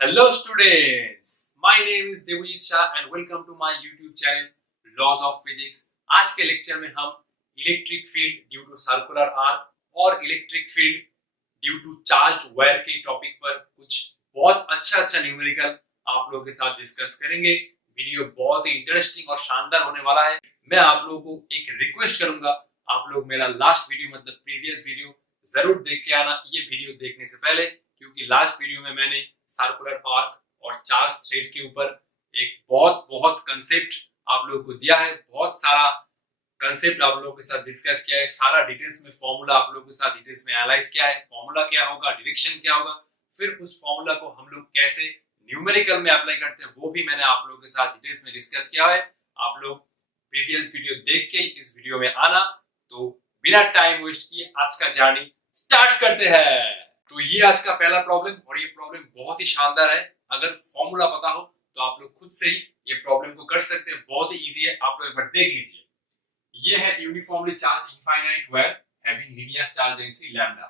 Hello students, my name is Devojit Shah and welcome to my YouTube channel Laws of Physics। आज के lecture में हम electric field due to circular arc और electric field due to charge wire के topic पर कुछ बहुत अच्छा न्यूमेरिकल आप लोगों के साथ डिस्कस करेंगे। वीडियो बहुत ही इंटरेस्टिंग और शानदार होने वाला है। मैं आप लोगों को एक रिक्वेस्ट करूंगा, आप लोग मेरा लास्ट वीडियो मतलब प्रीवियस वीडियो जरूर देख के आना ये वीडियो देखने से पहले, क्योंकि लास्ट वीडियो में मैंने सर्कुलर आर्क और चार्ज थ्रेड के ऊपर एक बहुत कंसेप्ट आप लोगों को दिया है। बहुत सारा कंसेप्ट आप लोगों के साथ डिस्कस किया है, सारा डिटेल्स में फॉर्मूला आप लोगों के साथ डिटेल्स में एनालाइज किया है। फॉर्मूला क्या होगा, डायरेक्शन क्या होगा, फिर उस फॉर्मूला को हम लोग कैसे न्यूमेरिकल में अप्लाई करते हैं वो भी मैंने आप लोगों के साथ डिटेल्स में डिस्कस किया है। आप लोग प्रीवियस वीडियो देख के इस वीडियो में आना। तो बिना टाइम वेस्ट किए आज का जर्नी स्टार्ट करते हैं। तो ये आज का पहला प्रॉब्लम और ये प्रॉब्लम बहुत ही शानदार है। अगर फॉर्मूला पता हो तो आप लोग खुद से ही ये प्रॉब्लम को कर सकते हैं, बहुत ही इजी है। आप लोग एक बार देख लीजिए। ये है uniformly charge infinite wire having linear charge density lambda.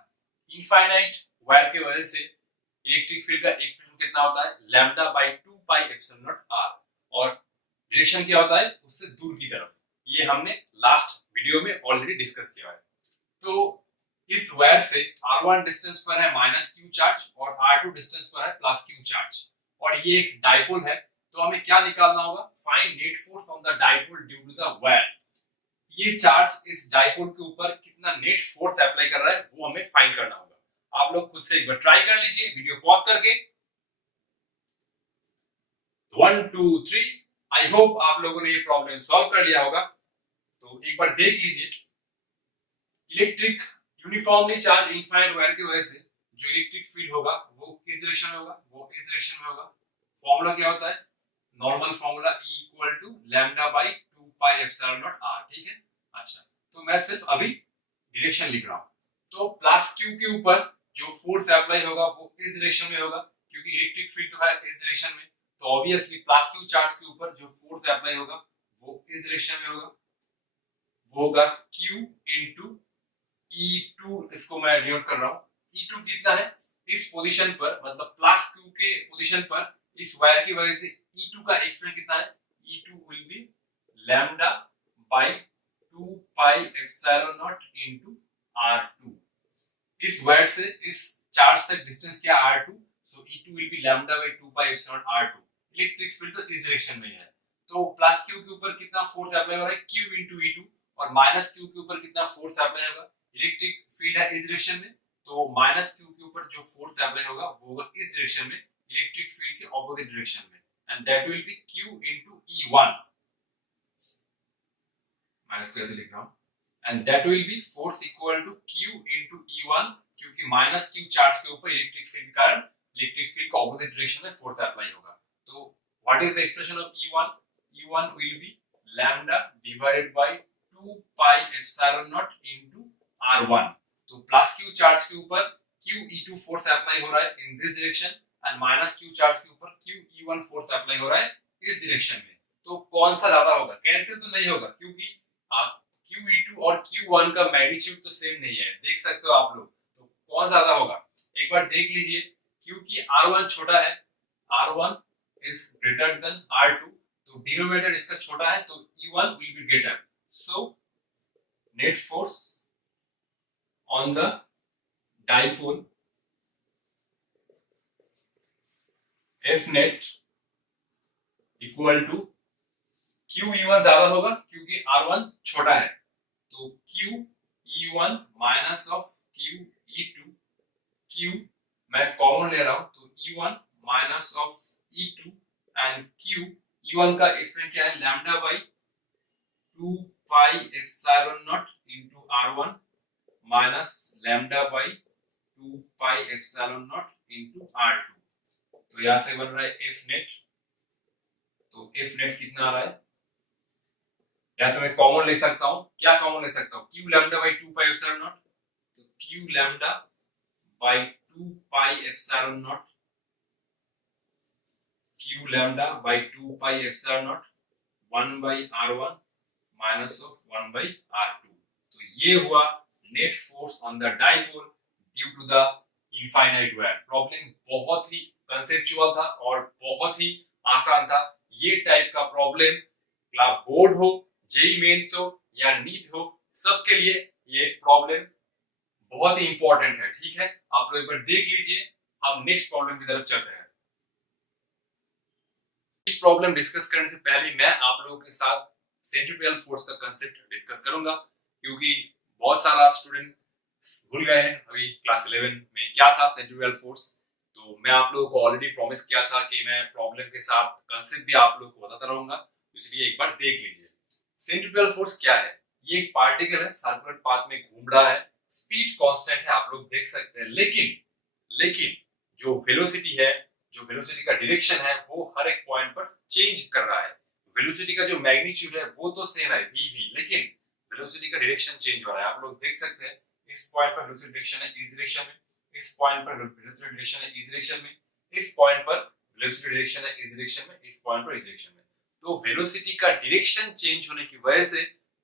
Infinite wire के वजह से इलेक्ट्रिक फील्ड का एक्सप्रेशन कितना होता है, lambda by 2 pi epsilon not R, और डायरेक्शन क्या होता है उससे दूर की तरफ। ये हमने लास्ट वीडियो में ऑलरेडी डिस्कस किया है। तो इस वायर से R1 डिस्टेंस पर है माइनस क्यू चार्ज और R2 डिस्टेंस पर है प्लस क्यू चार्ज, और ये एक डाइपोल है। तो हमें क्या निकालना होगा, find net force on the dipole due to the wire. ये चार्ज इस डाइपोल के ऊपर कितना नेट फोर्स अप्लाई कर रहा है वो हमें फाइंड करना होगा। आप लोग खुद से एक बार ट्राई कर लीजिए वीडियो पॉज करके। 1 2 3। आई होप आप लोगों ने ये प्रॉब्लम सॉल्व कर लिया होगा। तो एक बार देख लीजिए। Electric uniformly charge infinite wire की वजह से जो इलेक्ट्रिक फील्ड होगा वो किस डायरेक्शन में होगा, वो इस डायरेक्शन में होगा। फॉर्मूला क्या होता है, normal formula E equal to lambda by 2 pi epsilon not r। ठीक है, अच्छा तो मैं सिर्फ अभी डायरेक्शन लिख रहा हूं। तो प्लस q के ऊपर जो फोर्स अप्लाई होगा वो इस डायरेक्शन में होगा, क्योंकि इलेक्ट्रिक फील्ड तो है इस डायरेक्शन में। तो ऑब्वियसली प्लस q चार्ज के ऊपर जो फोर्स अप्लाई होगा वो इस डायरेक्शन में होगा, वो होगा q इनटू E2। इसको मैं डिनोट कर रहा हूं। E2 कितना है इस पोजीशन पर, मतलब प्लस Q के पोजीशन पर इस वायर की वजह से E2 का एक्सप्रेशन कितना है, E2 will be lambda by 2 pi epsilon not into R2। इस वायर से इस चार्ज तक डिस्टेंस क्या है R2, so E2 will be lambda by 2 pi epsilon R2। Electric field तो इस डायरेक्शन में है। तो प्लस Q के ऊपर कितना फोर्स अप्लाई हो रहा है, Q इनटू E2, और माइनस Q के ऊपर कितना फोर्स अप्लाई होगा, इलेक्ट्रिक फील्ड है इस डायरेक्शन में। तो माइनस क्यू के ऊपर जो फोर्स अप्लाई होगा वो होगा इस डायरेक्शन में, इलेक्ट्रिक फील्ड के ऑपोजिट डायरेक्शन में, and that will be Q into E1। मैं इसको ऐसे लिख रहा हूं, and that will be force equal to Q into E1, क्योंकि माइनस क्यू चार्ज के ऊपर इलेक्ट्रिक फील्ड का इलेक्ट्रिक फील्ड के ऑपोजिट डायरेक्शन में फोर्स अप्लाई होगा। तो what is the expression of E1, E1 will be lambda divided by 2 pi epsilon not into R1। तो plus Q charge के ऊपर Q E2 फोर्स अप्लाई हो रहा है in this direction, and minus Q charge के ऊपर Q E1 force apply हो रहा है इस डायरेक्शन में। तो कौन सा ज्यादा होगा, कैंसिल तो नहीं होगा, क्योंकि Q E2 और Q1 का मैग्नीट्यूड तो सेम नहीं है, देख सकते हो आप लोग। तो कौन ज्यादा होगा एक बार देख लीजिए। क्योंकि R1 छोटा है, R1 is greater than R2, तो डिनोमिनेटर इसका छोटा है, तो E1 will be greater. So net force on the dipole F net equal to Q E1 ज्यादा होगा क्योंकि R1 छोटा है, तो Q E1 minus of Q E2। Q मैं कॉमन ले रहा हूं, तो E1 minus of E2, and Q E1 का एक्सप्रेशन क्या है, lambda by 2 pi epsilon not into R1 minus lambda by 2 pi epsilon not into R2। तो यहां से बन रहा है F नेट। तो F नेट कितना आ रहा है, यहां से मैं कॉमन ले सकता हूं, क्या कॉमन ले सकता हूं, Q lambda by 2 pi epsilon not, तो Q lambda by 2 pi epsilon not, Q lambda by 2 pi epsilon not 1 by R1 minus of 1 by R2। तो ये हुआ net force on the dipole due to the infinite wire. Problem बहुत ही conceptual था और बहुत ही आसान था। ये टाइप का प्रॉब्लम बोर्ड हो, जेई मेंस हो या नीट हो, सबके लिए ये प्रॉब्लम बहुत ही इंपॉर्टेंट है। ठीक है, आप लोग एक बार देख लीजिए। हम नेक्स्ट प्रॉब्लम की तरफ चलते हैं। इस प्रॉब्लम डिस्कस करने से पहले मैं आप लोगों के साथ सेंट्रीफ्यूगल फोर्स का कांसेप्ट डिस्कस करूंगा, क्योंकि बहुत सारा स्टूडेंट भूल गए हैं अभी क्लास 11 में क्या था सेंट्रीफ्यूगल फोर्स। तो मैं आप लोगों को ऑलरेडी प्रॉमिस किया था कि मैं प्रॉब्लम के साथ कांसेप्ट भी आप लोगों को बताता रहूंगा, इसलिए एक बार देख लीजिए। सेंट्रीफ्यूगल फोर्स क्या है? ये एक पार्टिकल है, सर्कुलर पाथ में घूम रहा है, स्पीड कांस्टेंट है, आप लोग देख सकते हैं। लेकिन लेकिन जो वेलोसिटी है, जो वेलोसिटी का डायरेक्शन है, वो हर एक पॉइंट पर चेंज कर रहा है। वेलोसिटी का जो मैग्नीट्यूड है वो तो सेम है v, लेकिन वेलोसिटी का डायरेक्शन चेंज हो रहा है। आप लोग देख सकते हैं इस पॉइंट पर वेलोसिटी डायरेक्शन है इस डायरेक्शन में, इस पॉइंट पर वेलोसिटी डायरेक्शन है इस डायरेक्शन में, इस पॉइंट पर वेलोसिटी डायरेक्शन है इस डायरेक्शन में, इस पॉइंट पर इस डायरेक्शन में। तो वेलोसिटी का डायरेक्शन चेंज होने की वजह से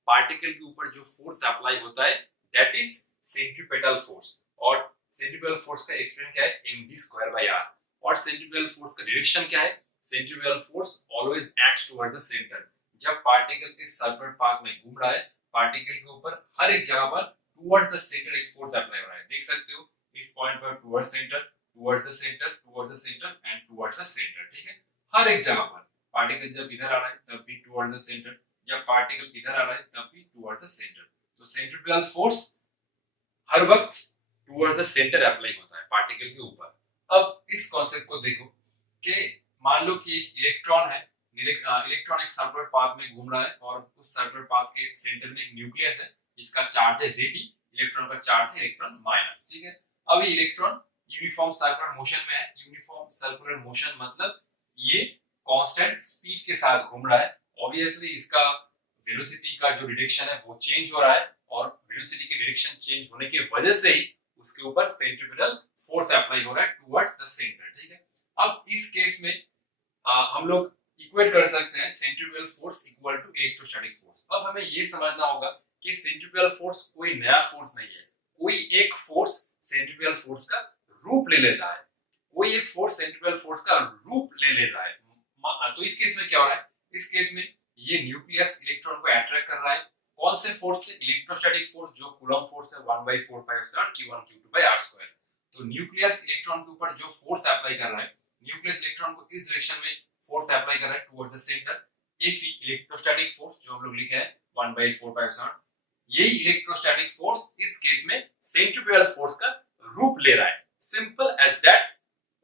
पार्टिकल के ऊपर जो फोर्स अप्लाई होता है दैट इज सेंट्रीपेटल फोर्स। और सेंट्रीपेटल फोर्स का एक्सप्लेन क्या है? mv²r। और सेंट्रीपेटल फोर्स का डायरेक्शन क्या है? Centripetal force always acts towards the centre. जब पार्टिकल इस सर्कुलर पाथ में घूम रहा है, पार्टिकल के ऊपर हर एक जगह पर टुवर्ड्स द सेंटर एक फोर्स अप्लाई हो रहा है। देख सकते हो इस पॉइंट पर towards centre, towards the centre, towards the centre and towards the centre. ठीक है, हर एक जगह पर पार्टिकल जब इधर आ रहा है तब भी टुवर्ड्स द सेंटर, जब पार्टिकल इधर आ रहा है तब भी टुवर्ड्स द सेंटर। तो सेंट्रीपेटल फोर्स हर वक्त टुवर्ड्स द सेंटर अप्लाई होता है पार्टिकल के ऊपर। अब इस कॉन्सेप्ट को देखो कि मान लो कि एक इलेक्ट्रॉन है, इलेक्ट्रॉन एक सर्कुलर पाथ में घूम रहा है और उस सर्कुलर पाथ के सेंटर में एक न्यूक्लियस है जिसका चार्ज है Zd, इलेक्ट्रॉन का चार्ज है इलेक्ट्रॉन माइनस। ठीक है, अब ये इलेक्ट्रॉन यूनिफॉर्म सर्कुलर मोशन में है। यूनिफॉर्म सर्कुलर मोशन मतलब ये कांस्टेंट स्पीड के साथ घूम रहा है। ऑब्वियसली इसका वेलोसिटी का जो डायरेक्शन है वो चेंज हो रहा है और वेलोसिटी के डायरेक्शन चेंज होने की वजह से ही उसके ऊपर सेंट्रीपेटल फोर्स अप्लाई हो रहा है टुवर्ड्स द सेंटर। ठीक है, अब इस केस में हम लोग इक्वेट कर सकते हैं centripetal force equal to electrostatic force. अब हमें ये समझना होगा कि सेंट्रीपेटल फोर्स कोई नया फोर्स नहीं है, कोई एक फोर्स सेंट्रीपेटल फोर्स का रूप ले लेता है, कोई एक फोर्स सेंट्रीपेटल फोर्स का रूप ले लेता है। तो इस केस में क्या हो रहा है? इस केस में ये न्यूक्लियस इलेक्ट्रॉन को अट्रैक्ट कर रहा है। कौन से फोर्स से? इलेक्ट्रोस्टैटिक फोर्स, जो कूलम्ब फोर्स है 1/4πε q1 q2/r²। तो न्यूक्लियस इलेक्ट्रॉन के ऊपर जो फोर्स अप्लाई कर रहा है, न्यूक्लियस इलेक्ट्रॉन को इस डायरेक्शन में फोर्स अप्लाई कर रहा है towards the centre. Fe electrostatic force जो हम लोग लिखे हैं 1/4πε, यही इलेक्ट्रोस्टैटिक फोर्स इस केस में सेंट्रीपेटल फोर्स का रूप ले रहा है। Simple as that.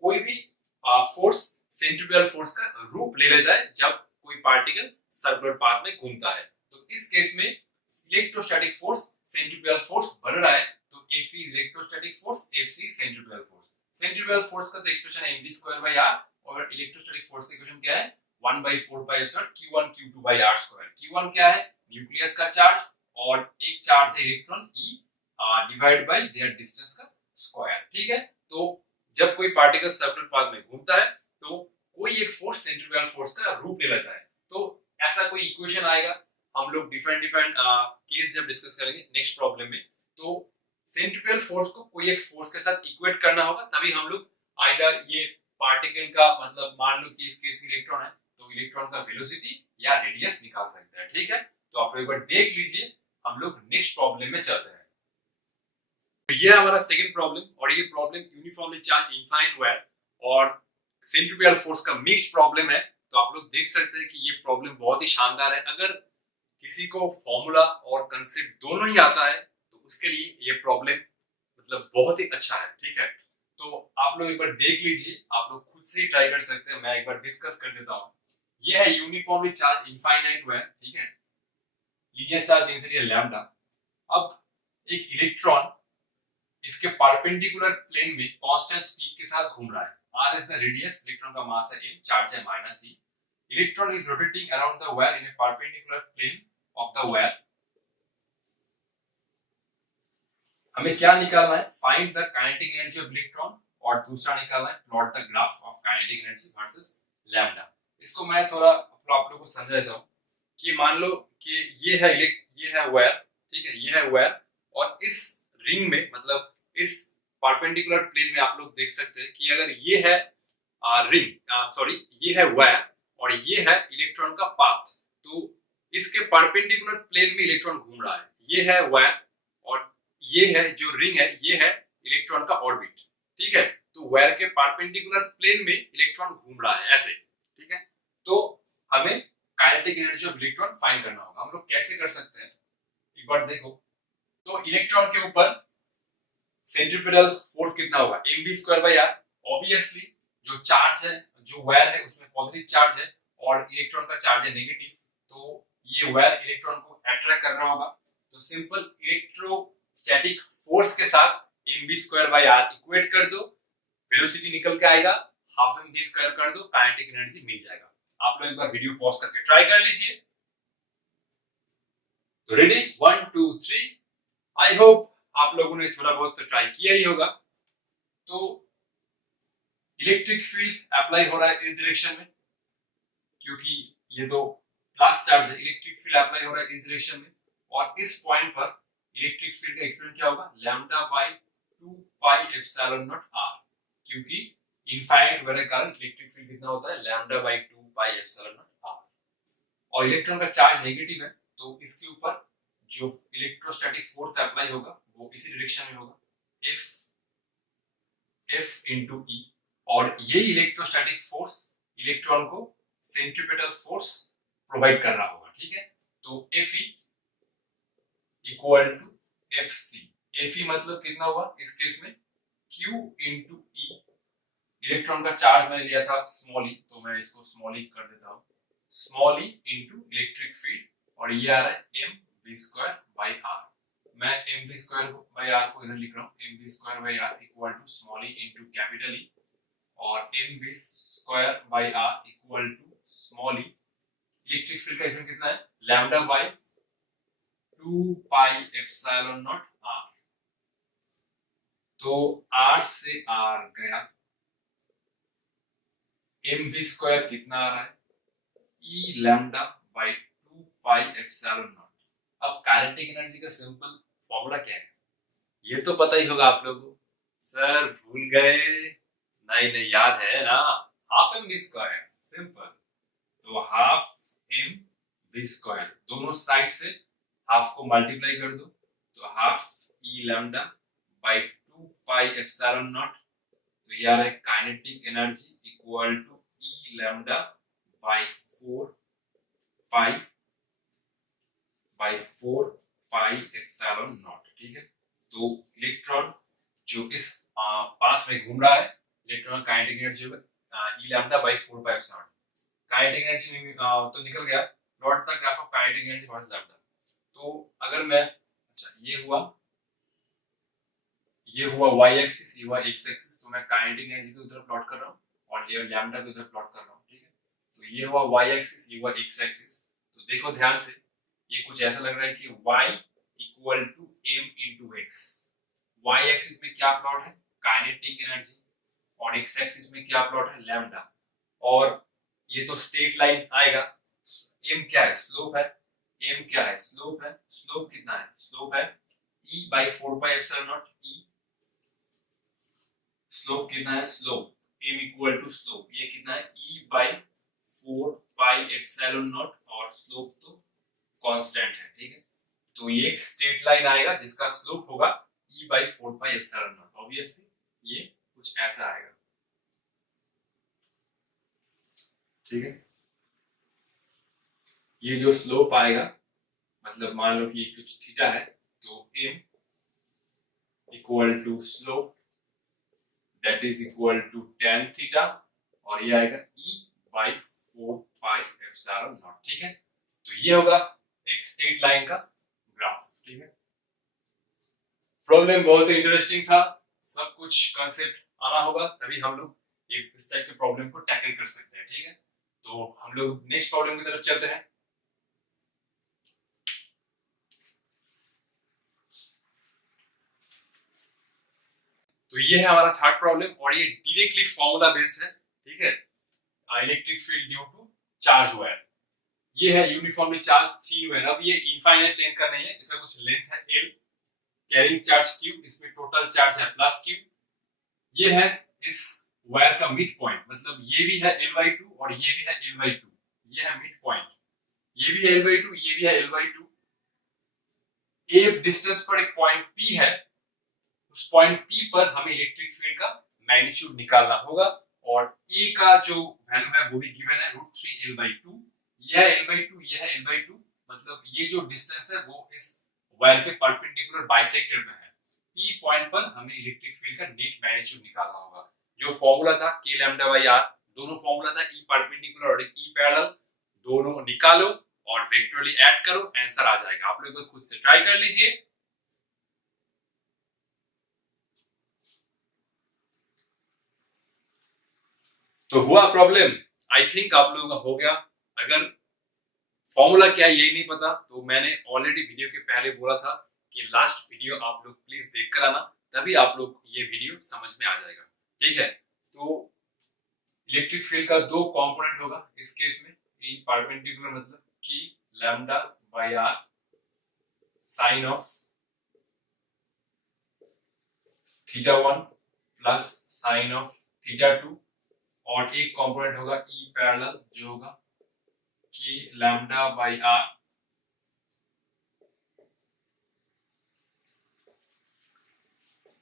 कोई भी फोर्स सेंट्रीपेटल फोर्स का रूप ले लेता है जब कोई पार्टिकल सर्कुलर पाथ में घूमता है। तो इस केस में इलेक्ट्रोस्टैटिक फोर्स सेंट्रीपेटल फोर्स बन रहा है, तो Fe electrostatic force, Fc centripetal force. Centripetal force का तो एक्सप्रेशन है mv²r और इलेक्ट्रोस्टैटिक फोर्स का इक्वेशन क्या है? 1/4πε q1 q2/r²। q1 क्या है? न्यूक्लियस का चार्ज और एक चार्ज है electron e divide by their distance का स्क्वायर। ठीक है, तो जब कोई पार्टिकल सर्कुलर पाथ में घूमता है तो कोई एक फोर्स सेंट्रीपेटल फोर्स का रूप ले लेता है। तो ऐसा कोई इक्वेशन आएगा, हम लोग डिफरेंट केस जब डिस्कस करेंगे नेक्स्ट प्रॉब्लम में, तो सेंट्रीपेटल फोर्स को कोई एक फोर्स के साथ इक्वेट करना होगा, तभी हम लोग आइदर ये पार्टिकल का मतलब मान लो कि इस केस में इलेक्ट्रॉन है तो इलेक्ट्रॉन का वेलोसिटी या रेडियस निकाल सकते हैं। ठीक है, तो आप लोग एक बार देख लीजिए। हम लोग नेक्स्ट प्रॉब्लम में चलते हैं। ये हमारा सेकंड प्रॉब्लम, और ये problem uniformly charge infinite wire और सेंट्रीपेटल फोर्स का मिक्स्ड प्रॉब्लम है। तो आप लोग देख सकते हैं कि ये प्रॉब्लम बहुत ही शानदार है। अगर किसी को फॉर्मूला और कंसेप्ट दोनों ही आता है तो उसके लिए ये प्रॉब्लम मतलब बहुत ही अच्छा है। ठीक है, तो आप लोग एक बार देख लीजिए, आप लोग खुद से ही ट्राई कर सकते हैं, मैं एक बार डिस्कस कर देता हूँ। ये है यूनिफॉर्मली चार्ज इनफाइनाइट वायर। ठीक है, लीनियर चार्ज डेंसिटी है लैम्डा। अब एक इलेक्ट्रॉन इसके परपेंडिकुलर प्लेन में कांस्टेंट स्पीड के साथ घूम रहा है। r is the radius, electron का मास है m, चार्ज है -e। Electron is rotating around the wire in a perpendicular plane of the wire। हमें क्या निकालना है? Find the kinetic energy of electron, और दूसरा निकालना है plot the graph of kinetic energy versus lambda. इसको मैं थोड़ा आप लोगों को समझा देता हूँ कि मान लो कि ये है वायर। ठीक है, ये है वायर और इस रिंग में मतलब इस परपेंडिकुलर प्लेन में आप लोग देख सकते हैं कि अगर ये है ये है वायर और ये है इलेक्ट्रॉन का पाथ। तो इसके परपेंडिकुलर प्लेन में इलेक्ट्रॉन घूम रहा है। ये है वायर और ये है जो रिंग है, ये है इलेक्ट्रॉन का ऑर्बिट। ठीक है, तो वायर के परपेंडिकुलर प्लेन में इलेक्ट्रॉन घूम रहा है ऐसे। ठीक है, तो हमें kinetic energy of electron find करना होगा। हम लोग कैसे कर सकते हैं, एक बार देखो। तो इलेक्ट्रॉन के ऊपर सेंट्रीपिटल फोर्स कितना होगा, mv²r। ऑब्वियसली जो चार्ज है, जो वायर है उसमें पॉजिटिव चार्ज है और इलेक्ट्रॉन का चार्ज है नेगेटिव, तो ये वायर इलेक्ट्रॉन को अट्रैक्ट कर रहा होगा। तो सिंपल इलेक्ट्रोस्टैटिक फोर्स के साथ mv²r इक्वेट कर दो, वेलोसिटी निकल के आएगा, हाफ mv² कर दो, काइनेटिक एनर्जी मिल जाएगा। आप लोग एक बार वीडियो पॉज करके ट्राई कर लीजिए। तो रेडी, 1 2 3। आई होप आप लोगों ने थोड़ा बहुत तो ट्राई किया ही होगा। तो इलेक्ट्रिक फील्ड अप्लाई हो रहा है इस डायरेक्शन में, क्योंकि ये तो प्लस चार्ज है। इलेक्ट्रिक फील्ड अप्लाई हो रहा है इस डायरेक्शन में और इस पॉइंट पर इलेक्ट्रिक फील्ड का एक्सप्रेशन क्या होगा, λ/2πε0r, क्योंकि इनफाइनाइट वायर के कारण इलेक्ट्रिक फील्ड कितना होता है, λ/2πε0r। और इलेक्ट्रॉन का चार्ज नेगेटिव है, तो इसके ऊपर जो इलेक्ट्रोस्टैटिक फोर्स अप्लाई होगा वो इसी डायरेक्शन में होगा, F into E। और ये इलेक्ट्रोस्टैटिक फोर्स इलेक्ट्रॉन को सेंट्रीपिटल फोर्स प्रोवाइड कर रहा होगा। ठीक है, तो Fe equal to Fc। Fe मतलब कितना हुआ इस केस में, Q into E। इलेक्ट्रॉन का चार्ज मैंने लिया था स्मॉल e, तो मैं इसको स्मॉल e कर देता हूँ, small e into electric field, और ये आ रहा है mv²/r। मैं mv²/r को इधर लिख रहा हूँ, mv²/r equal to small e into capital E, और mv²/r equal to small e। Electric field का एक्सप्रेशन कितना है, λ/2πε0r। तो r से r गया, mv² कितना आ रहा है, E λ/2πε0। अब काइनेटिक एनर्जी का सिंपल फॉर्मूला क्या है, ये तो पता ही होगा आप लोगों को। सर भूल गए? नहीं नहीं, याद है ना, हाफ mv²। सिंपल, तो हाफ mv², दोनों साइड से हाफ को मल्टीप्लाई कर दो, तो हाफ E λ/2πε0। तो ये आ रहा है kinetic energy equal to E λ/4πε0। ठीक है, तो इलेक्ट्रॉन जो इस पाथ में घूम रहा है, इलेक्ट्रॉन काइनेटिक एनर्जी होगा E λ/4πε0। काइनेटिक एनर्जी तो निकल गया, plot the graph of kinetic energy versus lambda. तो अगर मैं, अच्छा ये हुआ y एक्सिस, ये हुआ x एक्सिस, तो मैं काइनेटिक एनर्जी को उधर प्लॉट कर रहा हूँ और ये लैम्डा को उधर प्लॉट कर रहा हूँ। ठीक है, तो ये हुआ y एक्सिस, ये हुआ x एक्सिस। तो देखो ध्यान से, ये कुछ ऐसा लग रहा है कि y equal to m into x। y axis में क्या प्लॉट है, काइनेटिक एनर्जी, और x एक्सिस में क्या प्लॉट है, लैम्डा। और ये तो स्ट्रेट लाइन आएगा, m क्या है, स्लोप है, m क्या है, स्लोप है। स्लोप कितना है, स्लोप है E/4πε0। E स्लोप कितना है, slope m equal to slope, ये कितना है E/4πε0, और स्लोप तो कांस्टेंट है। ठीक है, तो ये एक स्ट्रेट लाइन आएगा जिसका स्लोप होगा E/4πε0। ऑब्वियसली ये कुछ ऐसा आएगा। ठीक है, ये जो स्लोप आएगा, मतलब मान लो कि कुछ थीटा है, तो m equal to slope that is equal to tan theta, और ये आएगा E/4πε0। ठीक है, तो ये होगा एक स्ट्रेट लाइन का ग्राफ। ठीक है, प्रॉब्लम बहुत इंटरेस्टिंग था, सब कुछ कंसेप्ट आना होगा तभी हम लोग इस टाइप के प्रॉब्लम को टैकल कर सकते हैं। ठीक है, तो हम लोग नेक्स्ट प्रॉब्लम की तरफ चलते हैं। तो ये है हमारा थर्ड प्रॉब्लम और ये डायरेक्टली फॉर्मूला बेस्ड है। ठीक है, electric field due to charge wire. ये है यूनिफॉर्मली चार्ज थीन वायर। अब ये इनफाइनाइट लेंथ का नहीं है, इसका कुछ लेंथ है L, कैरिंग चार्ज Q, इसमें टोटल चार्ज है प्लस Q। ये है इस वायर का मिड पॉइंट, मतलब ये भी है l/2 और ये भी है l/2, ये है मिड पॉइंट, ये भी है l/2, ये भी है l/2। ए डिस्टेंस पर एक पॉइंट P है, उस पॉइंट P पर हमें इलेक्ट्रिक फील्ड का मैग्नीट्यूड निकालना होगा और A का जो वैल्यू है वो भी गिवन है √3 l/2। यह है l/2, यह है l/2, मतलब ये जो डिस्टेंस है वो इस वायर के परपेंडिकुलर बाइसेक्टर में है। P पॉइंट पर हमें इलेक्ट्रिक फील्ड का नेट मैग्नीट्यूड निकालना होगा। जो फॉर्मूला था k λ/r, दोनों फॉर्मूला था E परपेंडिकुलर और E पैरेलल, दोनों निकालो और वेक्टरली ऐड करो, आंसर आ जाएगा। आप लोग खुद से ट्राई कर लीजिए। तो हुआ प्रॉब्लम, आई थिंक आप लोगों का हो गया। अगर फॉर्मूला क्या है यही नहीं पता तो मैंने ऑलरेडी वीडियो के पहले बोला था कि लास्ट वीडियो आप लोग प्लीज देख कर आना, तभी आप लोग ये वीडियो समझ में आ जाएगा। ठीक है, तो इलेक्ट्रिक फील्ड का दो कंपोनेंट होगा इस केस में, इन परपेंडिकुलर मतलब कि λ/r sine of θ1 plus sine of θ2, और एक कंपोनेंट होगा E पैरेलल जो होगा कि λ/r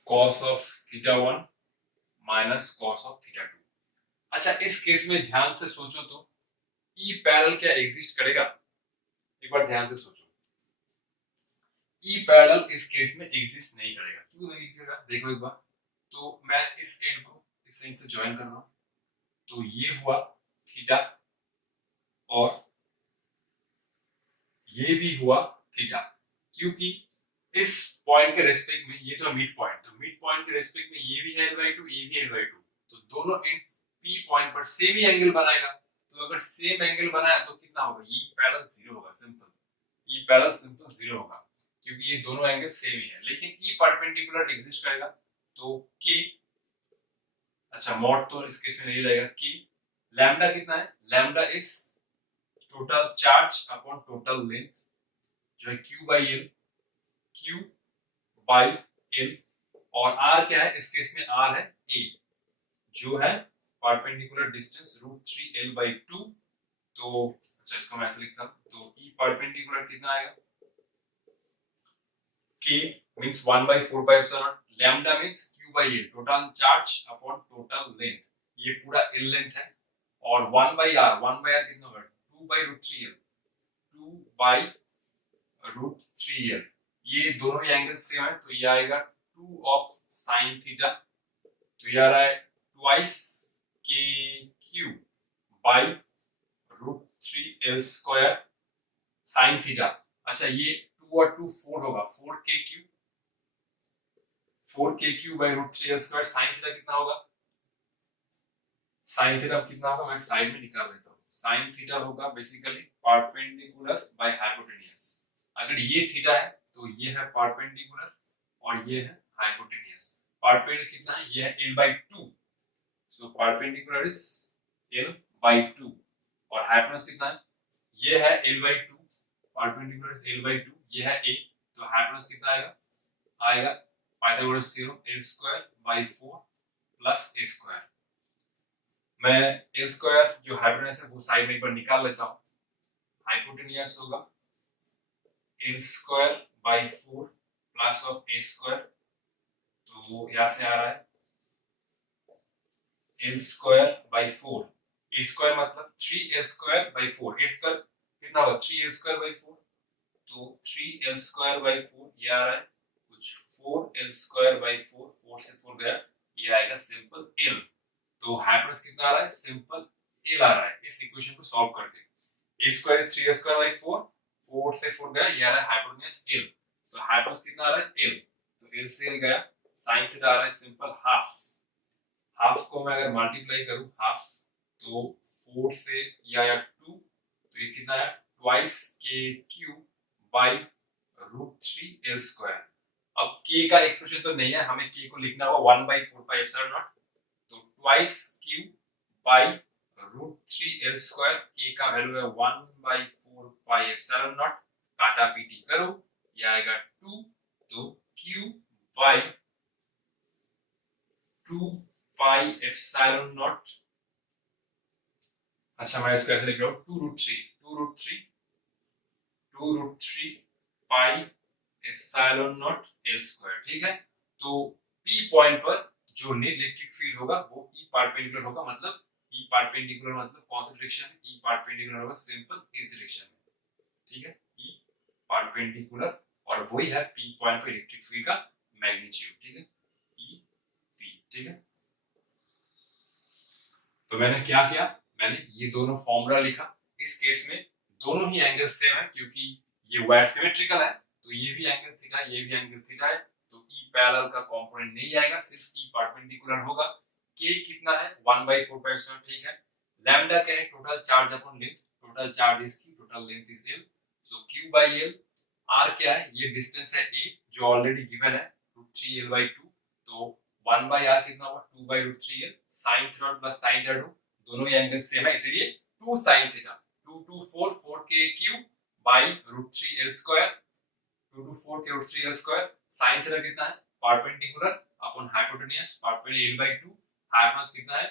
cos of θ1 minus cos of θ2। अच्छा, इस केस में ध्यान से सोचो तो E पैरेलल क्या एग्जिस्ट करेगा? एक बार ध्यान से सोचो, E पैरेलल इस केस में एग्जिस्ट नहीं करेगा। क्यों नहीं एग्जिस्ट करेगा? देखो एक बार, तो मैं इस एंड को इस एंड से ज्वाइन कर रहा हूं, तो ये हुआ थीटा और ये भी हुआ थीटा, क्योंकि इस पॉइंट के रेस्पेक्ट में ये तो मिड पॉइंट, तो मिड पॉइंट के रेस्पेक्ट में ये भी है l/2, ये भी है l/2, तो दोनों एंड P पॉइंट पर सेम ही एंगल बनाएगा। तो अगर सेम एंगल बनाया तो कितना होगा? E पैरेलल 0 होगा, सिंपल, E पैरेलल सिंपल 0 होगा, क्योंकि ये दोनों एंगल सेम ही है। लेकिन E परपेंडिकुलर एग्जिस्ट करेगा, तो K, अच्छा मॉड तो इस केस में नहीं रहेगा, K लैम्डा कितना है? Lambda is total charge upon total length, जो है Q/L, Q बाई L, और R क्या है? इस केस में R है A, जो है परपेंडिकुलर डिस्टेंस √3l/2। तो अच्छा, इसको मैं ऐसे लिखता हूं, तो E परपेंडिकुलर कितना आएगा? K means 1/4πε0, lambda means Q/L, total charge upon total length, ये पूरा L लेंथ है, और 1/R, 1/R कितना होगा? 2/√3l, 2/√3l, ये दोनों एंगल सेम है, तो ये आएगा 2 ऑफ sin थीटा, तो ये आ रहा है twice KQ by √3l square sin theta. अच्छा, ये 2 और 2 4 होगा, 4KQ by √3l square sin theta कितना होगा? sin थीटा कितना होगा मैं साइड में निकाल लेता हूँ। sin थीटा होगा बेसिकली परपेंडिकुलर बाय हाइपोटेन्यूज। अगर ये थीटा है तो ये है परपेंडिकुलर और ये है हाइपोटेन्यूज। परपेंडिकुलर कितना है? ये है l/2, so perpendicular is l/2, और हाइपोटेन्यूज कितना है? ये है l/2, परपेंडिकुलर इज l/2, ये है a, तो हाइपोटेन्यूज कितना आएगा? आएगा Pythagoras theorem l²/4 plus a²। मैं l² जो हाइपोटेन्यूज है वो साइड में एक बार निकाल लेता हूं, हाइपोटेन्यूज होगा l²/4 प्लस ऑफ a², तो यहां से आ रहा है l²/4, a² मतलब 3l²/4, a² कितना होगा? 3l²/4, तो 3l²/4 ये आ रहा है कुछ 4l²/4, 4 से 4 गया, ये आएगा सिंपल l। तो हाइपोटेन्यूज कितना आ रहा है? सिंपल l आ रहा है इस इक्वेशन को सॉल्व करके। a² इज 3l²/4, 4 से 4 गया, ये आ रहा है हाइपोटेन्यूज l, तो हाइपोटेन्यूज कितना आ रहा है? l, तो l से l गया, sin थीटा आ रहा है सिंपल हाफ, हाफ को मैं अगर मल्टीप्लाई करूं हाफ, तो 4 से ये आया 2, तो ये कितना है? Twice KQ by √3l²। अब k का एक्सप्रेशन तो नहीं है, हमें k को लिखना होगा 1/4πε0, तो twice Q by √3l², k का वैल्यू है 1/4πε0, काटा पीटी करो, ये आएगा 2, तो Q by 2 pi epsilon not, अच्छा मैं इसको ऐसे लिख रहा हूँ 2√3 पाई एप्सिलॉन नॉट एल स्क्वायर, ठीक है। तो पी पॉइंट पर जो नेट इलेक्ट्रिक फील्ड होगा वो ई परपेंडिकुलर होगा, मतलब ई परपेंडिकुलर मतलब कौन सी डायरेक्शन में, ई परपेंडिकुलर होगा सिंपल इस डायरेक्शन में, ठीक है, ई परपेंडिकुलर, और वही है पी पॉइंट पर इलेक्ट्रिक फील्ड का मैग्नीट्यूड, ठीक है, ई पी, ठीक है। तो मैंने क्या किया, मैंने ये दोनों फॉर्मूला लिखा, इस केस में दोनों ही एंगल सेम है क्योंकि ये वायर सिमेट्रिकल है, तो ये भी एंगल थीटा, ये भी एंगल थीटा है, तो ई पैरेलल का कंपोनेंट नहीं आएगा, सिर्फ ई परपेंडिकुलर होगा। के कितना है 1/4, ठीक है। लैम्डा क्या है, total charge upon length, total charge is q, total length is l, so q/l। r क्या है, ये डिस्टेंस है a जो ऑलरेडी गिवन है √3l/2, तो 1/r कितना होगा 2/√3l, sin theta plus sin theta, दोनों ही एंगल सेम है इसीलिए 2 sin theta, 2 2 4 4k³ √3l square, 2 2 4 k √3l square, sin theta कितना है perpendicular upon hypotenuse, perpendicular l/2, hypotenuse कितना है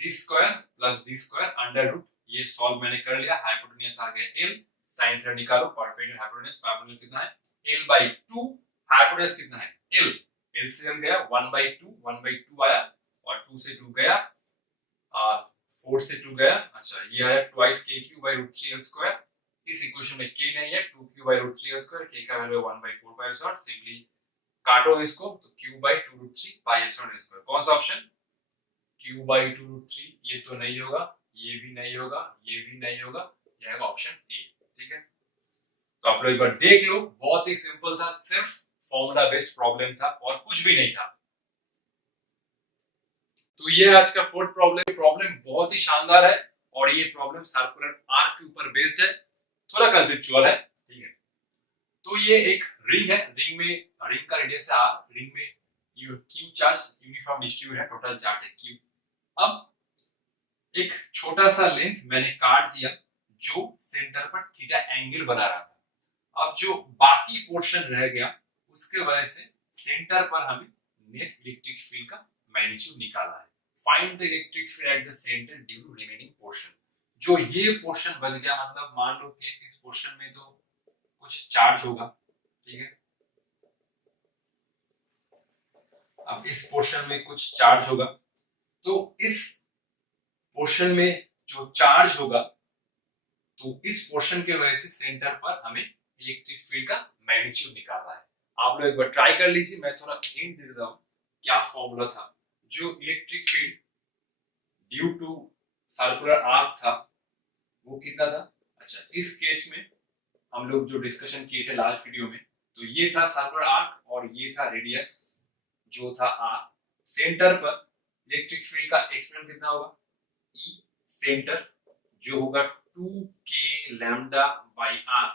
d square plus d square under root, ये solve मैंने कर लिया, हाइपोटेन्यूज आ गया l, sin थीटा निकालो, परपेंडिकुलर हाइपोटेन्यूज, परपेंडिकुलर कितना है l/2, हाइपोटेन्यूज कितना है l, l से l गया 1/2 आया, और 2 से 2 गया, 4 से 2 गया, अच्छा ये आया ट्वाइस k³ √3l स्क्वायर, इस इक्वेशन में k नहीं है, 2q/√3l स्क्वायर, k का वैल्यू 1/4, सिंपली काटो इसको, तो q/2√3 पाई एप्सिलॉन स्क्वायर, कौन सा ऑप्शन q/2√3, ये तो नहीं होगा, ये भी नहीं होगा, ये भी नहीं होगा, ये है ऑप्शन ए, ठीक है। तो आप लोग एक बार देख लो, बहुत ही सिंपल था, सिर्फ फॉर्मूला बेस्ड प्रॉब्लम था और कुछ भी नहीं था। तो ये आज का फोर्थ प्रॉब्लम, प्रॉब्लम बहुत ही शानदार है और ये प्रॉब्लम सर्कुलर आर्क के ऊपर बेस्ड है, थोड़ा कंसेप्चुअल है, ठीक है। तो ये एक रिंग है, रिंग का रेडियस है r, रिंग में क्यू चार्ज यूनिफॉर्म डिस्ट्रीब्यूट है, टोटल चार्ज है q। अब एक छोटा सा लेंथ मैंने काट दिया जो सेंटर पर थीटा एंगल बना रहा था, अब जो बाकी पोर्शन रह गया उसके वजह से सेंटर पर हमें नेट इलेक्ट्रिक फील्ड का मैग्नीट्यूड निकालना है। Find the electric field at the centre due to remaining portion, जो ये पोर्शन बच गया, मतलब मान लो कि इस पोर्शन में तो कुछ चार्ज होगा, ठीक है, अब इस पोर्शन में कुछ चार्ज होगा, तो इस पोर्शन में जो चार्ज होगा, तो इस पोर्शन के वजह से सेंटर पर हमें इलेक्ट्रिक फील्ड का मैग्नीट्यूड निकालना है। आप लोग एक बार ट्राई कर लीजिए, मैं थोड़ा हिंट दे देता हूं क्या फॉर्मूला था। जो electric field due to circular arc था वो कितना था, अच्छा इस केस में हम लोग जो डिस्कशन किए थे लास्ट वीडियो में, तो ये था सर्कुलर आर्क और ये था रेडियस जो था r, सेंटर पर इलेक्ट्रिक फील्ड का एक्सप्रेशन कितना होगा E सेंटर जो होगा 2k lambda by r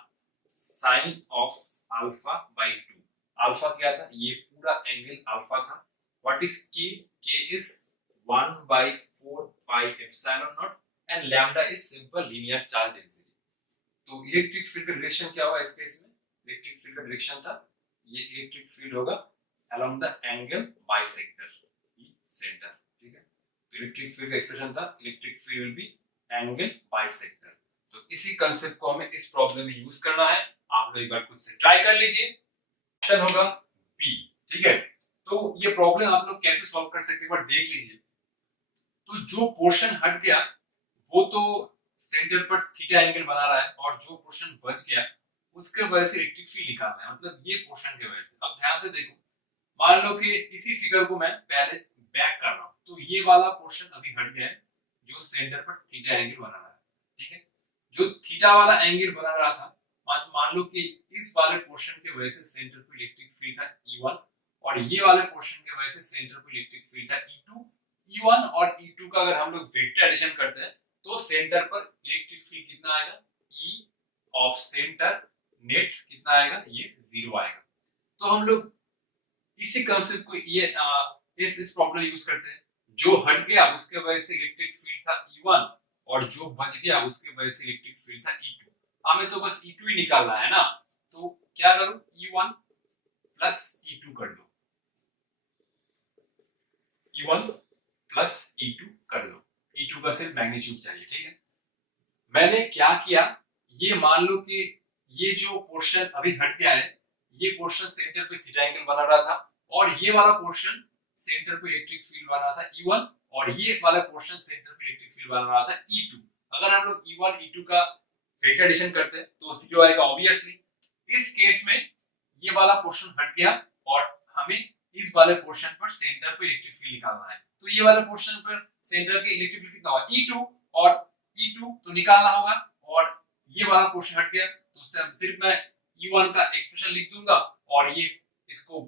sine of alpha by 2, अल्फा क्या था, ये पूरा एंगल अल्फा था, what is k, k is 1/4 pi epsilon naught and lambda is simple linear charge density। तो इलेक्ट्रिक फील्ड का डायरेक्शन क्या होगा इस केस में, इलेक्ट्रिक फील्ड का डायरेक्शन था, ये इलेक्ट्रिक फील्ड होगा along the angle bisector centre, ठीक है। तो इलेक्ट्रिक फील्ड का एक्सप्रेशन था electric field will be angle bisector, तो इसी कांसेप्ट को हमें इस प्रॉब्लम में यूज करना है। आप लोग एक बार खुद से ट्राई कर लीजिए, ऑप्शन होगा बी, ठीक है। तो ये प्रॉब्लम आप लोग कैसे सॉल्व कर सकते हैं एक बार देख लीजिए। तो जो पोर्शन हट गया वो तो सेंटर पर थीटा एंगल बना रहा है, और जो पोर्शन बच गया उसके वजह से इलेक्ट्रिक फील्ड निकालना है, मतलब ये पोर्शन के वजह से। अब ध्यान से देखो, मान लो कि इसी फिगर को मैं पहले बैक कर रहा हूं, तो ये वाला पोर्शन अभी हट गया है जो सेंटर पर थीटा एंगल बना रहा है, ठीक है। जो थीटा वाला एंगल बना रहा था, मान लो कि इस वाले पोर्शन के वजह से सेंटर पर इलेक्ट्रिक फील्ड था E1, और ये वाले पोर्शन के वजह से सेंटर पर इलेक्ट्रिक फील्ड था E2। E1 और E2 का अगर हम लोग वेक्टर एडिशन करते हैं तो सेंटर पर इलेक्ट्रिक फील्ड कितना आएगा, E ऑफ सेंटर नेट कितना आएगा, ये 0 आएगा। तो हम लोग इसी कांसेप्ट को ये इस प्रॉब्लम यूज करते हैं, जो हट गया उसके वजह से इलेक्ट्रिक फील्ड था E1 और जो बच गया उसके वजह से इलेक्ट्रिक फील्ड था E2। हमें तो बस E2 ही निकालना है ना, तो क्या करो E1 प्लस E2 कर दो, E1 प्लस E2 कर लो। E2 का सिर्फ मैग्नीट्यूड चाहिए, ठीक है। मैंने क्या किया, ये मान लो कि ये जो पोर्शन अभी हट गया है, ये पोर्शन सेंटर पे थीटा एंगल बना रहा था, और ये वाला पोर्शन सेंटर पे इलेक्ट्रिक फील्ड बना रहा था E1, और ये वाला पोर्शन सेंटर पे इलेक्ट्रिक फील्ड बना रहा था E2। अगर हम लोग E1 E2 का वेक्टर एडिशन करते हैं तो 0 आएगा ऑब्वियसली। इस केस में ये वाला पोर्शन हट गया और हमें इस वाले पोर्शन पर सेंटर पे इलेक्ट्रिक फील्ड निकालना है। तो ये वाले पोर्शन पर सेंटर के इलेक्ट्रिक फील्ड कितना होगा, E2, और E2 तो निकालना होगा, और ये वाला पोर्शन हट गया तो उससे सिर्फ मैं E1 का एक्सप्रेशन लिख दूंगा और ये इसको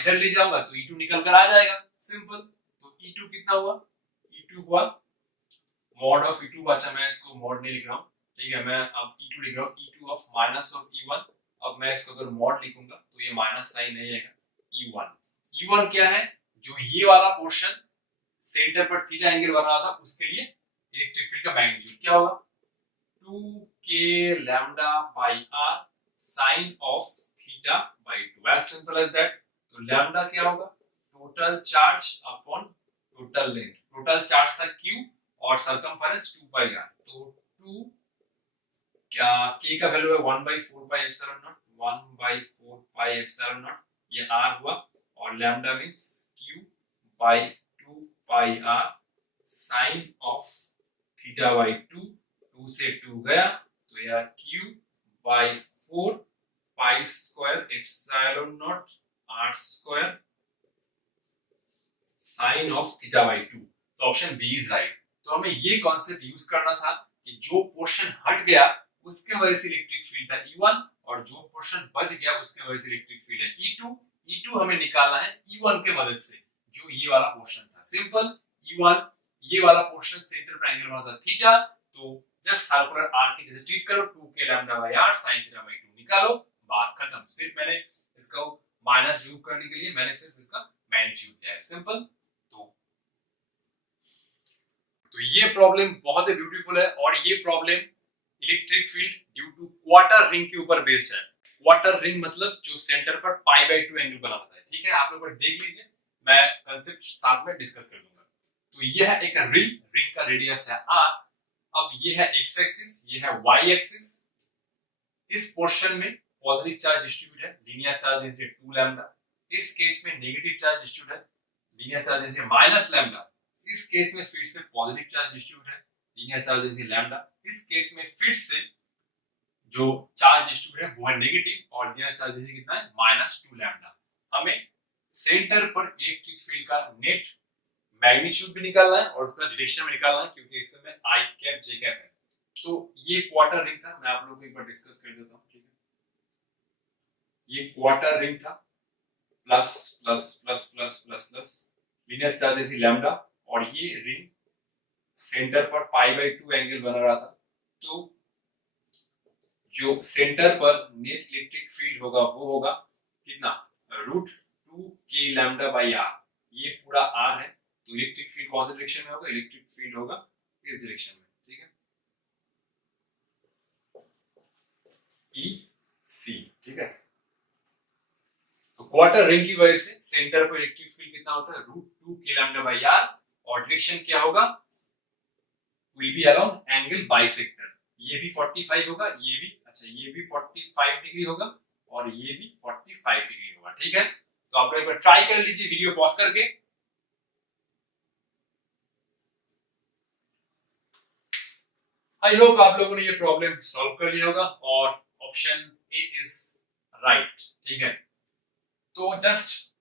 इधर ले जाऊंगा तो E2 निकल कर आ जाएगा, सिंपल। तो E2 कितना हुआ, E2 हुआ मॉड ऑफ E2, अच्छा मैं इसको मॉड नहीं लिख रहा हूं, ठीक है, मैं अब E2 लिख रहा हूं, E2 of minus of E1। अब मैं इसको अगर मॉड लिखूंगा तो ये माइनस साइन नहीं आएगा, E1। E1 क्या है, जो ये वाला पोर्शन सेंटर पर थीटा एंगल बना रहा था उसके लिए इलेक्ट्रिक फील्ड का मैग्नीट्यूड क्या होगा, 2k lambda by r sine of theta by 2, as simple as that. तो लैम्डा क्या होगा, total charge upon total length. Total charge था q और सरकमफेरेंस 2 पाई r, तो 2 क्या k का वैल्यू है 1 by 4 pi epsilon naught, 1 by 4 pi epsilon naught, ये r हुआ, और lambda means q by 2 pi r sin of theta by 2, 2 से 2 गया तो यह q by 4 pi square epsilon naught r square sin of theta by 2। तो option B is right. तो हमें ये कॉन्सेप्ट यूज करना था कि जो पोर्शन हट गया उसके वजह से इलेक्ट्रिक फील्ड था E1, और जो पोर्शन बच गया उसके वजह से इलेक्ट्रिक फील्ड है E2। E2 हमें निकालना है E1 के मदद से, जो ये वाला पोर्शन था, सिंपल। E1 ये वाला पोर्शन सेंटर पर एंगल बना था थीटा, तो जस्ट सर्कुलर आर्क की जैसे ट्रीट करो, 2k lambda by r sin theta by 2 निकालो, बात खत्म। सिर्फ मैंने इसको माइनस रूप करने के लिए मैंने सिर्फ इसका मैग्नीट्यूड लिया है, सिंपल। तो ये प्रॉब्लम बहुत ही ब्यूटीफुल है, और ये problem electric field due to quarter ring के ऊपर बेस्ड है। क्वार्टर रिंग मतलब जो सेंटर पर पाई बाय 2 एंगल बना होता है, ठीक है, आप लोग देख लीजिए, मैं कांसेप्ट साथ में डिस्कस कर दूंगा। तो ये है एक रिंग, रिंग का रेडियस है r। अब ये है x एक्सिस, ये है y एक्सिस। इस पोर्शन में पॉजिटिव चार्ज डिस्ट्रीब्यूट है, लीनियर चार्ज डेंसिटी 2 लैम्डा। इस केस में नेगेटिव चार्ज डिस्ट्रीब्यूट है, linear charge density minus lambda. इस केस में फिर से पॉजिटिव चार्ज डिस्ट्रीब्यूट है, लीनियर चार्ज डेंसिटी लैम्डा। इस केस में फिर से जो चार्ज डिस्ट्रीब्यूट है वो है नेगेटिव, और लीनियर चार्ज डेंसिटी कितना है, -2 लैम्डा। हमें सेंटर पर इलेक्ट्रिक फील्ड का नेट मैग्नीट्यूड भी निकालना है और उसका डायरेक्शन भी निकालना है, क्योंकि इस समय i कैप j कैप है। तो ये क्वार्टर रिंग था, मैं आप लोगों को एक बार डिस्कस कर देता हूं, ठीक है। ये क्वार्टर रिंग था, plus plus plus plus plus plus linear charge density lambda, और ये रिंग सेंटर पर पाई बाय 2 एंगल बना रहा था। तो जो सेंटर पर नेट इलेक्ट्रिक फील्ड होगा वो होगा कितना, √2k लैम्डा बाय r। ये पूरा r है, तो इलेक्ट्रिक फील्ड कौन सी डायरेक्शन में होगा, इलेक्ट्रिक फील्ड होगा इस डायरेक्शन में, ठीक है, EC, ठीक है। तो क्वार्टर रिंग की वजह से सेंटर पर इलेक्ट्रिक फील्ड कितना होता है, √2k लैम्डा बाय r, और डायरेक्शन क्या होगा, will be along angle bisector. ये भी 45 होगा, ये भी, अच्छा ये भी 45 डिग्री होगा, और ये भी 45 डिग्री होगा, ठीक है। तो आप लोग एक बार ट्राई कर लीजिए वीडियो पॉज करके। आई होप आप लोगों ने ये प्रॉब्लम सॉल्व कर लिया होगा, और ऑप्शन ए इज राइट, ठीक है। तो जस्ट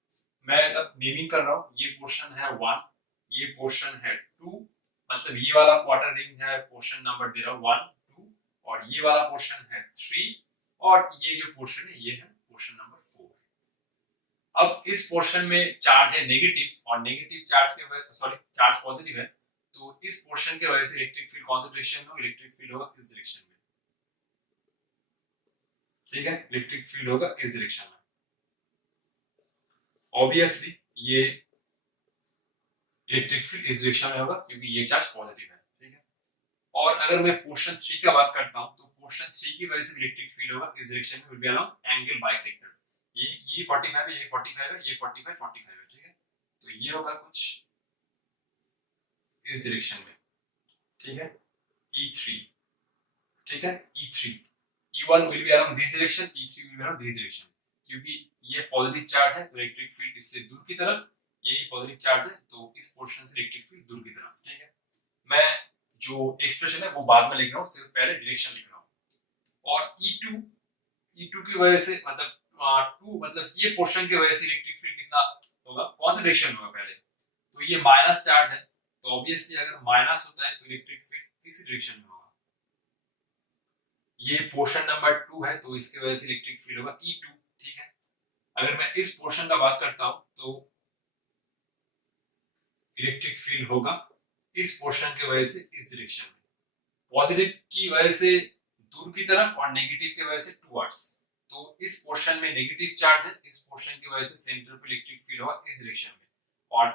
मैं अब नेमिंग कर रहा हूं, ये पोर्शन है 1, ये पोर्शन है 2, मतलब ये वाला क्वार्टर रिंग है, पोर्शन नंबर दे रहा हूं 1 2, और ये वाला पोर्शन है 3, और ये जो पोर्शन है ये है पोर्शन नंबर 4। अब इस पोर्शन में चार्ज है नेगेटिव, और नेगेटिव चार्ज के वजह, सॉरी चार्ज पॉजिटिव है, तो इस पोर्शन के वजह से इलेक्ट्रिक फील्ड कौन सी डायरेक्शन में, इलेक्ट्रिक फील्ड होगा इस डायरेक्शन में, ठीक है, इलेक्ट्रिक फील्ड होगा इस डायरेक्शन में। ऑब्वियसली ये इलेक्ट्रिक फील्ड इस डायरेक्शन में होगा क्योंकि ये चार्ज पॉजिटिव है, ठीक है। और अगर मैं पोर्शन 3 का बात करता हूं, तो पोर्शन 3 की वजह से इलेक्ट्रिक फील्ड होगा इस डायरेक्शन में, will be along angle bisector. ये 45 है, ये 45 है, ये 45 45 है, ठीक है। तो ये होगा कुछ इस डायरेक्शन में, ठीक है, E3, ठीक है, E3, E1 will be around this direction, E3 will be around this direction, क्योंकि ये पॉजिटिव चार्ज है तो इलेक्ट्रिक फील्ड इससे दूर की तरफ, यही पॉजिटिव चार्ज है तो इस पोर्शन से इलेक्ट्रिक फील्ड दूर की तरफ, ठीक है। मैं जो एक्सप्रेशन है वो बाद में लिख रहा हूँ, सिर्फ पहले डायरेक्शन लिख रहा हूँ। और E2 की वजह से मतलब 2 मतलब ये पोर्शन की वजह से इलेक्ट्रिक फील्ड कितना होगा, कौन सा डायरेक्शन होगा पहले, तो ये माइनस चार्ज है तो ऑब्वियसली अगर माइनस होता है तो इलेक्ट्रिक फील्ड इसी डायरेक्शन में होगा। ये पोर्शन नंबर 2 है तो इसकी वजह से इलेक्ट्रिक फील्ड होगा E2, ठीक है। अगर मैं इस पोर्शन का बात करता हूं तो इलेक्ट्रिक फील्ड होगा इस पोर्शन की वजह से इस डायरेक्शन में, पॉजिटिव की वजह से दूर की तरफ और नेगेटिव की वजह से टुवर्ड्स, तो इस पोर्शन में नेगेटिव चार्ज है, इस पोर्शन की वजह से सेंटर पे इलेक्ट्रिक फील्ड होगा इस डायरेक्शन में, और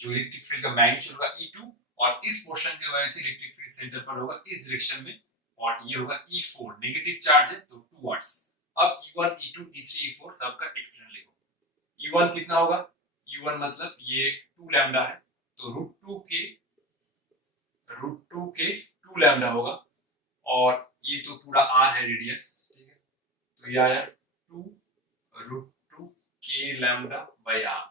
जो इलेक्ट्रिक फील्ड का मैग्नीट्यूड होगा E2, और इस पोर्शन की वजह से इलेक्ट्रिक फील्ड सेंटर पर होगा इस डायरेक्शन में, और ये होगा E4, नेगेटिव चार्ज है तो टुवर्ड्स। अब E1 E2 E3 E4 सबका एक्सप्रेशन लिखो। E1 कितना होगा, E1 मतलब ये 2 लैम्डा है तो √2 के 2 लैम्डा होगा, और ये तो पूरा r है रेडियस, ठीक है, तो ये आया 2 √2 के लैम्डा बाय r।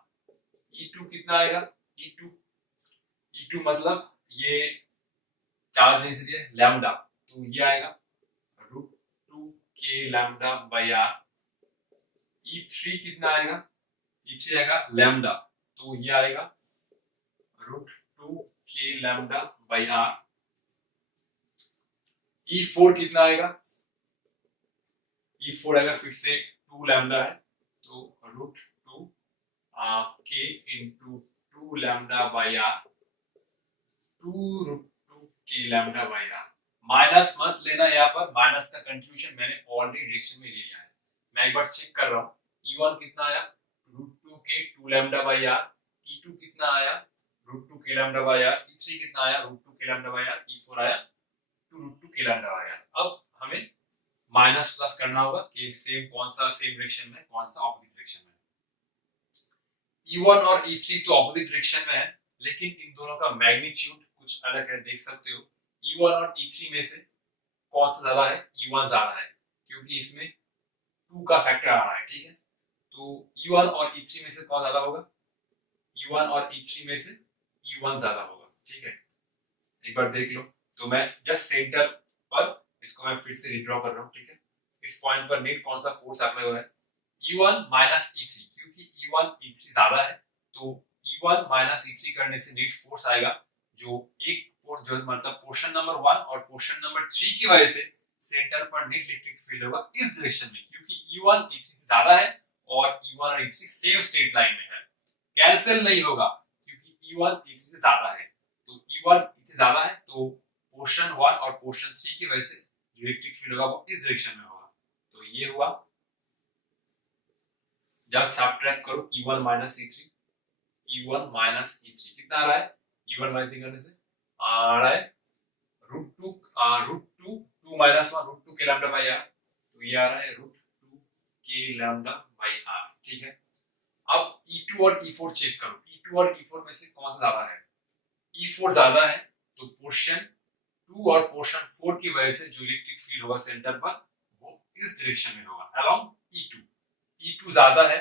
E2 कितना आएगा, E2 मतलब ये चार्ज डेंसिटी है लैम्डा, तो ये आएगा √2 के लैम्डा बाय r। E3 कितना आएगा, E3 आएगा लैम्डा, तो ये आएगा √2 के लैम्डा बाय r। E4 कितना आएगा, E4 आएगा फिर से 2 लैम्डा है तो √2 के इंटू 2 लैम्डा बाय r, 2 √2 के लैम्डा बाय r। माइनस मत लेना, यहाँ पर माइनस का कंट्रीब्यूशन मैंने ऑलरेडी डायरेक्शन में ले लिया है। मैं एक बार चेक कर रहा हूँ, E1 कितना आया √2 के 2 लैम्डा बाय r, E2 कितना आया √2 के लैम्डा बाय r, E3 कितना आया √2 के लैम्डा बाय r, E4 आया 2 √2 के लैम्डा बाय r। अब हमें माइनस प्लस करना होगा कि सेम कौन सा सेम डायरेक्शन में, कौन सा ऑपोजिट डायरेक्शन में। E1 और E3 तो ऑपोजिट डायरेक्शन में है, लेकिन इन दोनों का मैग्नीट्यूड कुछ अलग है, देख सकते हो। E1 और E3 में से कौन सा ज्यादा है, E1 ज्यादा है, क्योंकि इसमें 2 का फैक्टर आ रहा है, ठीक है। तो E1 और E3 में से कौन ज्यादा होगा, E1 और E3 में से E1 ज्यादा होगा, ठीक है। एक बार देख लो, तो मैं जस्ट सेंटर पर इसको मैं फिर से रिड्रॉ कर रहा हूँ, ठीक है। इस पॉइंट पर नेट कौन सा फोर्स अप्लाई हो रहा है, E1 माइनस E3, क्योंकि E1 E3 ज्यादा है तो E1 माइनस E3 करने से नेट फोर्स आएगा जो जो मतलब पोर्शन नंबर 1 और पोर्शन नंबर 3 की वजह से सेंटर पर नेट इलेक्ट्रिक फील्ड होगा इस डायरेक्शन में, क्योंकि E1 E3 से ज्यादा है और E1 और E3 सेम स्ट्रेट लाइन में है, कैंसिल नहीं होगा क्योंकि E1 E3 से ज्यादा है। तो E1 E3 ज्यादा है तो पोर्शन 1 और पोर्शन 3 की वजह से जो इलेक्ट्रिक फील्ड होगा वो इस डायरेक्शन में होगा। तो ये हुआ, जस्ट सब्ट्रैक्ट करो E1 minus E3, E1 minus E3 कितना आ रहा है, E1 माइनस E करने से आ रहा है √2 2 माइनस 1 √2 के लैम्डा बाय r, तो ये आ रहा है √2 के लैम्डा बाय r, ठीक है। अब E2 और E4 चेक करो, E2 और E4 में से कौन सा ज्यादा है, E4 ज्यादा है तो पोर्शन 2 और पोर्शन 4 की वजह से जो इलेक्ट्रिक फील्ड होगा सेंटर पर वो इस डायरेक्शन में होगा अलोंग E2। E2 ज्यादा है,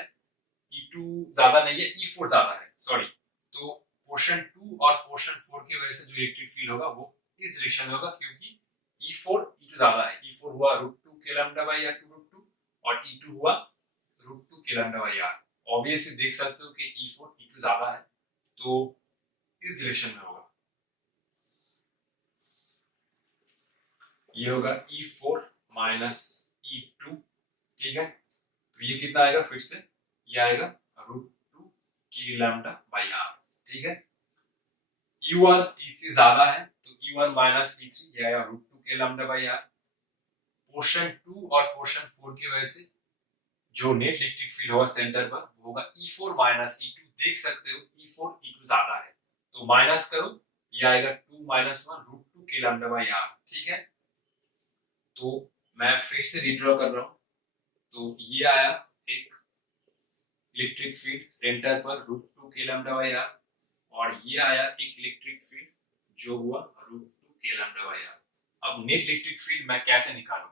E2 ज्यादा नहीं है, E4 ज्यादा है, सॉरी। तो पोर्शन 2 और पोर्शन 4 की वजह से जो इलेक्ट्रिक फील्ड होगा वो इस डायरेक्शन में होगा, क्योंकि E4 E2 ज्यादा है। E4 हुआ √2 के लैम्डा बाय r 2 √2 और E2 हुआ √2 के लैम्डा बाय r। ऑब्वियसली देख सकते हो कि E4 E2 ज्यादा है तो इस डायरेक्शन में होगा, ये होगा E4 माइनस E2, ठीक है। तो ये कितना आएगा, फिर से ये आएगा √2 के लैम्डा बाय r, ठीक है। E1 E3 ज्यादा है तो E1 माइनस E3 ये आएगा √2 के लैम्डा बाय r। पोर्शन 2 और पोर्शन 4 की वजह से जो नेट इलेक्ट्रिक फील्ड होगा सेंटर पर वो होगा E4 माइनस E2, देख सकते हो E4 E2 ज्यादा है तो माइनस करो, ये आएगा 2 माइनस 1 √2 के लैम्डा बाय r, ठीक है। तो मैं फिर से रिड्रॉ कर रहा हूं, तो ये आया एक इलेक्ट्रिक फील्ड सेंटर पर √2 के लैम्डा बाय r, और ये आया एक इलेक्ट्रिक फील्ड जो हुआ √2 k लैम्डा बाई आर। अब नेट इलेक्ट्रिक फील्ड मैं कैसे निकालूं?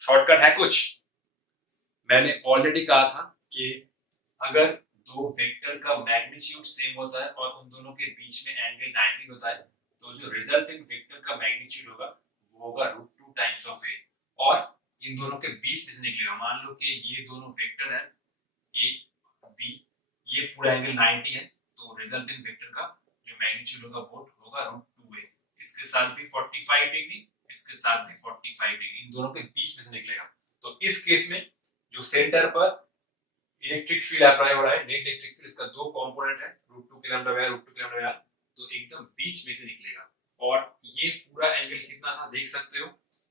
शॉर्टकट है कुछ? मैंने ऑलरेडी कहा था कि अगर दो वेक्टर का मैग्नीट्यूड सेम होता है और उन दोनों के बीच में एंगल 90 होता है, तो जो रिजल्टिंग वेक्टर का मैग्नीट्यूड होगा वो होगा √2 टाइम्स ऑफ ए, और इन दोनों के बीच में से निकलेगा। मान लो कि ये दोनों वेक्टर है ए बी, ये पूरा एंगल 90 है, तो रिजल्टिंग वेक्टर का जो मैग्नीट्यूड होगा वो होगा √2a। इसके साथ भी 45 डिग्री, इसके साथ भी 45 डिग्री, इन दोनों के बीच में से निकलेगा। तो इस केस में जो सेंटर पर इलेक्ट्रिक फील्ड अप्लाई हो रहा है, नेट इलेक्ट्रिक फील्ड, इसका दो कंपोनेंट है √2 k lambda by are, √2 k lambda by R, तो एकदम बीच में से निकलेगा। और ये पूरा एंगल कितना था देख सकते हो,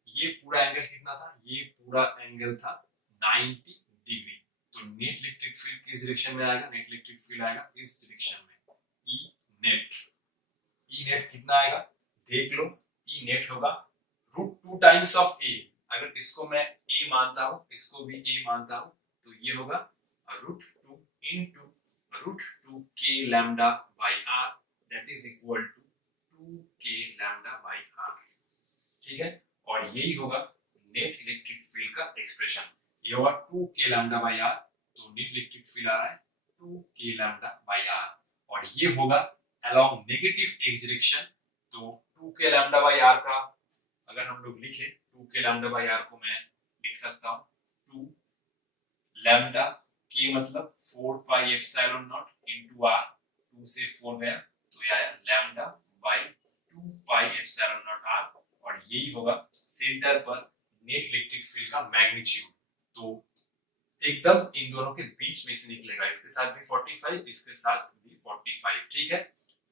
ये पूरा एंगल कितना था, ये पूरा एंगल था 90 डिग्री। तो नेट इलेक्ट्रिक फील्ड किस डायरेक्शन में आएगा? नेट इलेक्ट्रिक फील्ड आएगा इस डायरेक्शन में, ई नेट। ई नेट कितना आएगा देख लो, ई नेट होगा √2 टाइम्स ऑफ ए। अगर इसको मैं ए मानता हूं, इसको भी ए मानता हूं, तो ये होगा √2 into √2 k lambda by r, that is equal to 2 k lambda by r। ठीक है, और यही होगा नेट इलेक्ट्रिक फील्ड का एक्सप्रेशन। ये होगा 2 k lambda by r, तो नेट इलेक्ट्रिक फील्ड आ रहा है 2 k lambda by r, और ये होगा along नेगेटिव एक्स डायरेक्शन। तो 2 k lambda by r का अगर हम लोग लिखे 2 k lambda by r को मैं लिख सकता हूं 2 लैम्डा के मतलब 4 पाई एप्सिलॉन नॉट इनटू r, 2 से 4 गया तो ये आया lambda by 2 pi epsilon not r, और यही होगा सेंटर पर नेट इलेक्ट्रिक फील्ड का मैग्नीट्यूड। तो एकदम इन दोनों के बीच में से निकलेगा, इसके साथ भी 45, इसके साथ भी 45। ठीक है,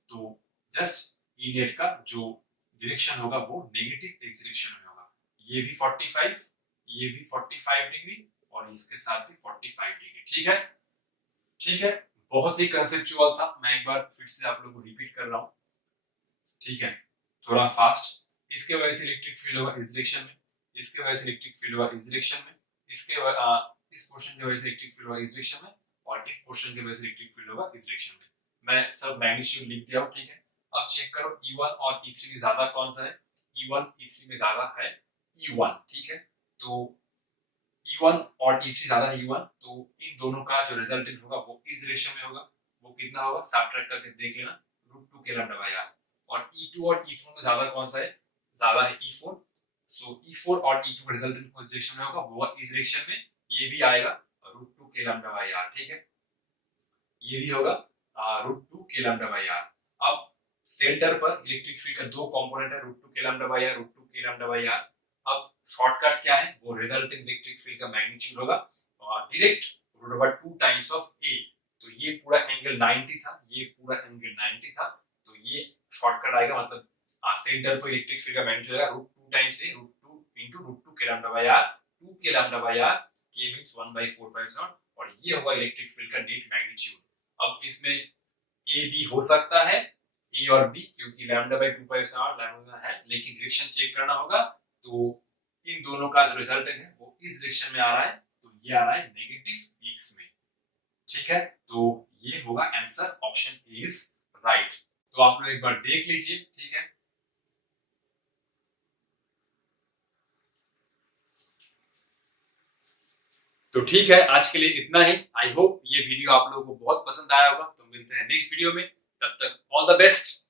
तो जस्ट ई नेट का जो डायरेक्शन होगा वो नेगेटिव एक्स डायरेक्शन में होगा। ये भी 45, ये भी 45 डिग्री, और इसके साथ भी 45 डिग्री। ठीक है, ठीक है, बहुत ही कंसेप्चुअल था। मैं एक बार फिर से आप लोगों को रिपीट कर रहा हूँ, ठीक है, थोड़ा फास्ट। इसके वजह से इलेक्ट्रिक फील्ड होगा इस डायरेक्शन में, इसके वजह से इलेक्ट्रिक फील्ड होगा इस डायरेक्शन में, इस पोर्शन की वजह से इलेक्ट्रिक फील्ड होगा इस डायरेक्शन में, और इस पोर्शन की वजह से इलेक्ट्रिक फील्ड होगा इस डायरेक्शन में। मैं सब मैग्नीट्यूड लिख दिया हूँ। ठीक है, अब चेक करो E1 और E3 में ज्यादा कौन सा है? E1 E3 में ज्यादा है E1। ठीक है, तो E1 और E3 ज्यादा है E1, तो इन दोनों का जो रिजल्टेंट होगा वो इस डायरेक्शन में होगा। वो कितना होगा सब्ट्रैक्ट करके देख लेना, √2 k लैम्डा बाई आर। और E2 और E4 में ज्यादा कौन सा है? ज्यादा है E4। सो E4 और E2 का रिजल्टेंट किस डायरेक्शन में होगा? वो इस डायरेक्शन में, ये भी आएगा √2 k लैम्डा बाई आर। ठीक है, ये भी होगा √2 k लैम्डा बाई आर। अब सेंटर पर इलेक्ट्रिक फील्ड का दो कंपोनेंट है √2 k lambda by are, √2 k lambda by R. अब शॉर्टकट क्या है? वो रिजल्टिंग इलेक्ट्रिक फील्ड का मैग्नीट्यूड होगा डायरेक्ट √2 टाइम्स ऑफ ए। तो ये पूरा एंगल 90 था, ये पूरा एंगल 90 था, तो ये शॉर्टकट आएगा, मतलब सेंटर पर इलेक्ट्रिक फील्ड का मैग्नीट्यूड आएगा √2 times a, √2 into √2 k lambda by are, 2 k lambda by r, k means 1/4π0, और ये होगा इलेक्ट्रिक फील्ड का नेट मैग्नीट्यूड। अब इसमें ए बी हो सकता है, ए और बी, क्योंकि लैम्डा बाई 2π0 लैम्डा है, लेकिन डायरेक्शन चेक करना होगा। तो इन दोनों का जो रिजल्टेंट है वो इस डायरेक्शन में आ रहा है, तो ये आ रहा है नेगेटिव एक्स में। ठीक है, तो ये होगा आंसर, ऑप्शन इज राइट। तो आप लोग एक बार देख लीजिए। ठीक है, तो ठीक है, आज के लिए इतना ही। आई होप ये वीडियो आप लोगों को बहुत पसंद आया होगा। तो मिलते हैं नेक्स्ट वीडियो में, तब तक ऑल द बेस्ट।